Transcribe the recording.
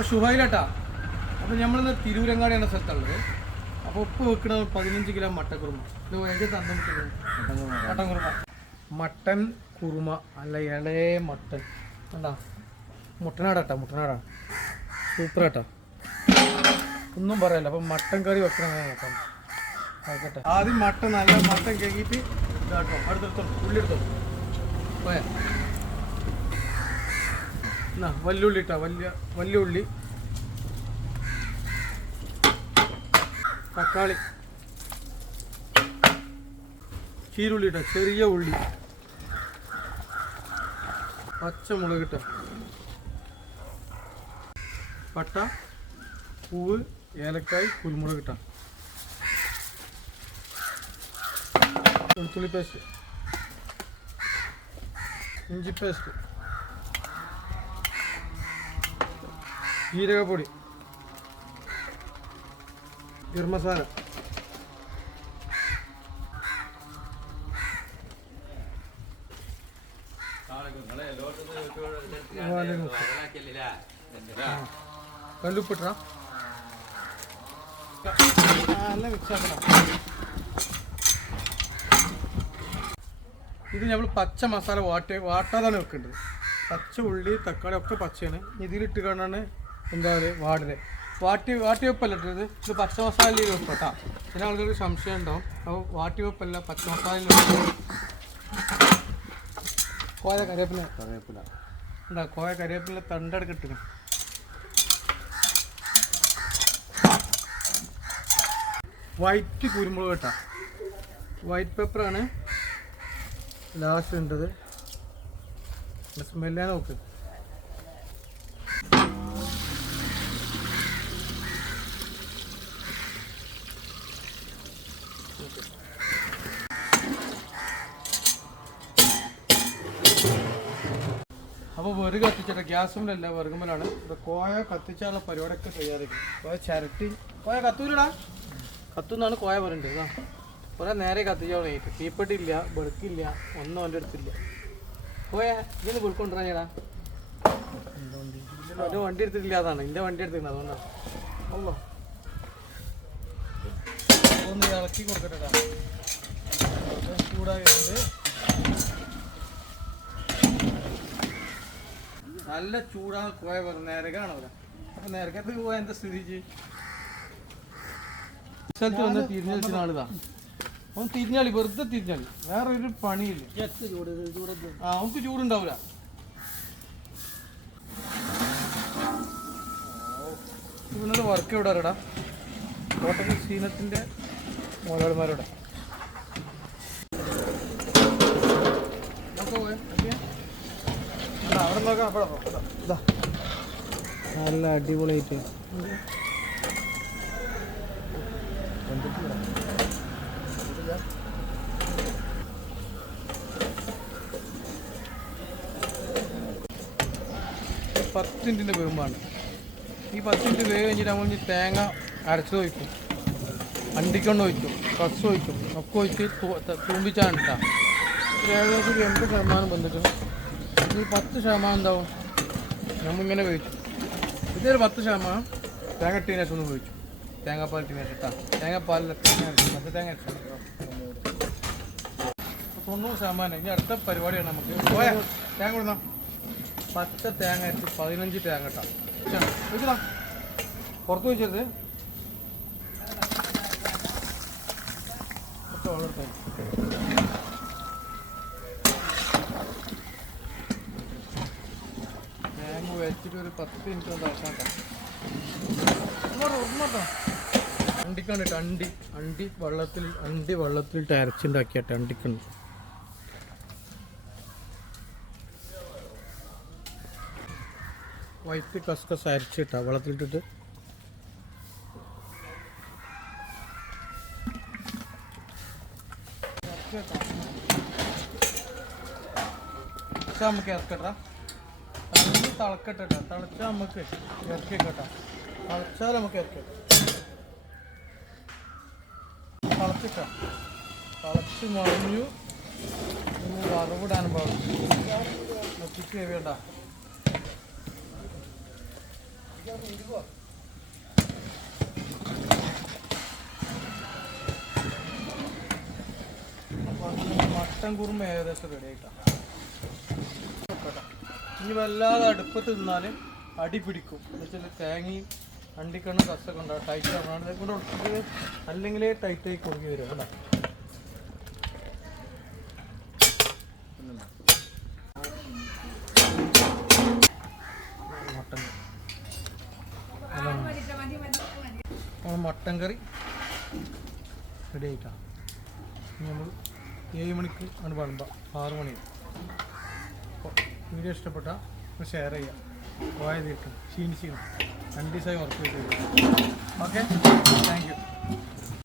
അപ്പോൾ ഷുഹൈലട്ടാ, അപ്പോൾ നമ്മളിന്ന് തിരൂരങ്ങാടി എന്ന സ്ഥലത്തുള്ളത്. അപ്പോൾ ഉപ്പ് വെക്കണ 15 കിലോ മട്ടക്കുറുമ. ഇത് വേഗം തന്നിട്ട് മട്ടൻ കുറുമ, മട്ടൻ കുറുമ അല്ല ഇളയ മട്ടൻ എന്താ മുട്ടനാടാട്ടാ, മുട്ടനാടാ സൂപ്പറാട്ടാ, ഒന്നും പറയല്ല. അപ്പം മട്ടൻ കറി വെക്കണം നോക്കാം. ആയിക്കോട്ടെ, ആദ്യം മട്ടൻ നല്ല മട്ടൻ കഴുകിയിട്ട് ഇതാട്ടോ, അടുത്തെടുത്തോളൂ, ഉള്ളി എടുത്തോളൂ. പോയാ എന്നാ വല്യുള്ളി ഇട്ടാ, വലിയ ഉള്ളി, തക്കാളി, ചീരുള്ളി ഇട്ട, ചെറിയ ഉള്ളി, പച്ചമുളക് ഇട്ട, പട്ട, പൂവ്, ഏലക്കായ്, കുരുമുളക് ഇട്ട, വെളുത്തുള്ളി പേസ്റ്റ്, ഇഞ്ചി പേസ്റ്റ്, ജീരകപ്പൊടി, ഗരം മസാല, കല്ലുപ്പിട്ടാ നല്ല മിക്സ് ആക്കണം. ഇത് നമ്മൾ പച്ച മസാല വാട്ടാതാണ് വെക്കേണ്ടത്. പച്ച ഉള്ളി തക്കാളി ഒക്കെ പച്ചയാണ്. ഇതിലിട്ട് കാണാണ് എന്താ പറയുക വാട്ടി വെപ്പല്ല ഇട്ടത്, ഇത് പച്ച മസാലയിൽ വെക്കട്ടാ. ചില ആളുകൾക്ക് സംശയം ഉണ്ടാവും. അപ്പോൾ വാട്ടി വെപ്പല്ല, പച്ച മസാലയിൽ കോയ കറിവേപ്പില ഉണ്ടാ, കോയ കറിവേപ്പില തണ്ടെടുക്ക് ഇട്ടിന്. വൈറ്റ് കുരുമുളക് കേട്ടാ, വൈറ്റ് പെപ്പറാണ് ലാസ്റ്റ് ഉണ്ടത്. സ്മെല്ലാണ് നോക്ക്. അപ്പോൾ വെറുതെ കത്തിച്ചിട്ട് ഗ്യാസുമ്മലല്ല വെറുകുമ്മലാണ്. ഇപ്പോൾ കോയ കത്തിച്ചാലുള്ള പരിപാടിയൊക്കെ തയ്യാറാക്കി. കോയ ചിരട്ടി കോയ കത്തൂലടാ, കത്തുന്നാണ് കോയ പറയേണ്ടത്. ഇതാ കുറേ നേരെ കത്തിച്ചാൽ കഴിഞ്ഞിട്ട് തീപ്പെട്ടില്ല, വെളുക്കില്ല, ഒന്നും എൻ്റെ അടുത്തില്ല. കോയ ഇതിന് വെളുക്കൊണ്ടിരാ, എൻ്റെ വണ്ടി എടുത്തിട്ടില്ല. അതാണ് എൻ്റെ വണ്ടി എടുത്തിരുന്നത്, അതുകൊണ്ടാണ്. അല്ലോ ഒന്ന് ഇളക്കി കൊടുക്കട്ടെ, ചൂടാക്കിയിട്ടുണ്ട്. നല്ല ചൂടാണ് കോയ പറഞ്ഞു, നേരക്കാണ് അവിടെ. അപ്പം നേരക്കത്ത് പോയ എന്താ സ്ഥിതി ചെയ്യും? സ്ഥലത്ത് വന്ന് തിരിഞ്ഞു വെച്ച ആളിതാ, അവൻ തിരിഞ്ഞാളി, വെറുതെ തിരിഞ്ഞാളി, വേറെ ഒരു പണിയില്ല. നമുക്ക് ചൂടുണ്ടാവില്ല. ഇവനോട് വർക്ക് എവിടെ അറിയടാ, കോട്ടക്കൽ സീനത്തിൻ്റെ മുതലാളിമാരോടെ. അവിടെ നോക്കാം, അവിടെ നല്ല അടിപൊളിയായിട്ട് പത്ത് മിനിറ്റിൻ്റെ വേവുമാണ്. ഈ 10 മിനിറ്റ് വേവ് കഴിഞ്ഞിട്ട് നമ്മൾ തേങ്ങ അരച്ചത് ഒഴിക്കും, അണ്ടിക്കൊണ്ട് ഒഴിക്കും, കസ് ഒഴിക്കും, ഒക്കെ ഒഴിച്ച് തൂമ്പിച്ചാണ് ഇട്ടാ. ഏകദേശം 80% വന്നിട്ട് ഈ 10% എന്താവും നമ്മിങ്ങനെ വേവിച്ചു. ഇതൊരു 10% തേങ്ങ ഇട്ടതിന് ശേഷം ഒന്ന് വേവിച്ചു. തേങ്ങാപ്പാൽ ഇട്ടതിന് ശേഷം ഇട്ടാ, തേങ്ങാപ്പാലിൽ മറ്റേ തേങ്ങ അരച്ചു 90%. ഇനി അടുത്ത പരിപാടിയാണ് നമുക്ക്. പോയാ തേങ്ങ കൊടുത്താ, പച്ച തേങ്ങ അരച്ച് 15 തേങ്ങ ഇട്ടാ വെച്ചാ പുറത്ത് വെച്ചത് വളർത്താൻ. തേങ്ങ വെച്ചിട്ട് ഒരു 10 മിനിറ്റ് ഒന്ന് ഇറക്കാട്ടോ. അണ്ടിക്കണ്ടിട്ട് അണ്ടി വെള്ളത്തിലിട്ട് അരച്ചുണ്ടാക്കിയാട്ടെ അണ്ടിക്കണ്ട്. വൈറ്റ് കസ്കസ് അരച്ചിട്ടാ വെള്ളത്തിലിട്ടിട്ട് നമുക്ക് ഇറക്കട്ടാ. തിളക്കട്ടെ, തിളച്ചാൽ നമുക്ക് ഇറക്കി വെക്കട്ടാ. തിളച്ചാൽ നമുക്ക് ഇറക്കി തിളച്ചിട്ടാ, തിളച്ച് മറിഞ്ഞു. വറവിടാനും പാടും, നോക്കിക്ക് വേണ്ട. മട്ടൻ കുറുമ ഏകദേശം റെഡി ആയിട്ടാണ്. ഇനി വല്ലാതെ അടുപ്പത്ത് തിന്നാലും അടി പിടിക്കും എന്ന് വെച്ചാൽ തേങ്ങയും അണ്ടിക്കണ്ണം കസൊക്കെ ഉണ്ടാവും. ടൈറ്റ് ആവുന്നതാണ് കൊണ്ട് ഒട്ടിട്ട് അല്ലെങ്കിലേ ടൈറ്റായി കുറുകി വരും. കേട്ടോ മട്ടൻ കറി റെഡി ആയിട്ടാണ്. ഇനി നമ്മൾ 7 മണിക്ക് ആണ് വിളമ്പാം, 6 മണി. അപ്പോൾ വീഡിയോ ഇഷ്ടപ്പെട്ടാൽ ഷെയർ ചെയ്യാം. പോയത് കിട്ടും ക്ഷീണിച്ചിരിക്കണം 2 ദിവസമായി വർക്ക് ചെയ്ത്. Okay, thank you.